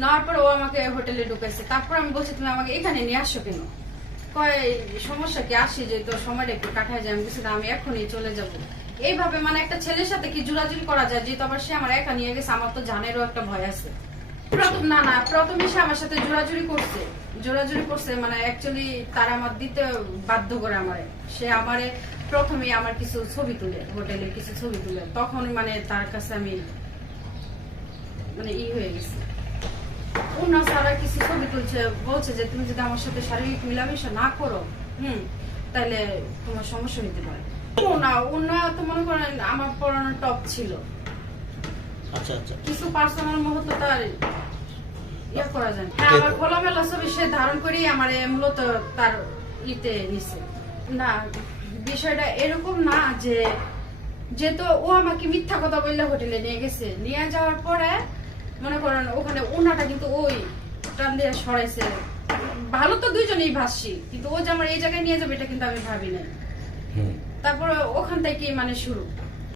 নেওয়ার পর ও আমাকে হোটেলে ঢুকাইছে। তারপর আমি বলছি তুমি আমাকে এখানে নিয়ে আসছো কেন? কয় সমস্যা কি, আসি যে তোর সময়টা একটু কাটায় যায়। আমি বলছি আমি এখনই চলে যাব। এইভাবে মানে একটা ছেলের সাথে কি জোরাজুরি করা যায়? যেহেতু আবার সে আমার একা নিয়ে গেছে, আমার তো জানেরও একটা ভয় আছে। প্রথমে সে আমার সাথে জোরাজুরি করছে মানে অ্যাকচুয়ালি তারা আমার দিতে বাধ্য করে আমারে। সে আমারে প্রথমে আমার কিছু ছবি তুলে, হোটেলে কিছু ছবি তুলে, তখন মানে তার কাছে আমি মানে হয়ে গেছি। অন্য সারা কিছু ছবি তুলছে, বলছে যে তুমি যদি আমার সাথে শারীরিক মেলামেশা না করো তাহলে তোমার সমস্যা হইতে পারে। অন্য তো মনে করেন আমার পড়ানো টপ ছিল। আচ্ছা আচ্ছা, কিছু পার্সোনাল মুহূর্ত তার ইয়ে করা যায়। হ্যাঁ, আমার খোলামেলা ছবি সে ধারণ করি আমার মূলত তার নিছে। না, বিষয়টা এরকম না যে যেহেতু ও আমাকে মিথ্যা কথা বললে হোটেলে নিয়ে গেছে, নিয়ে যাওয়ার পরে মনে করেন ওখানে ওনাটা কিন্তু ওই টান দিয়ে সরাইছে। ভালো তো দুইজনেই ভাসছি, কিন্তু ও যে আমার এই জায়গায় নিয়ে যাবে এটা কিন্তু আমি ভাবি নাই। তারপরে ওখান থেকে মানে শুরু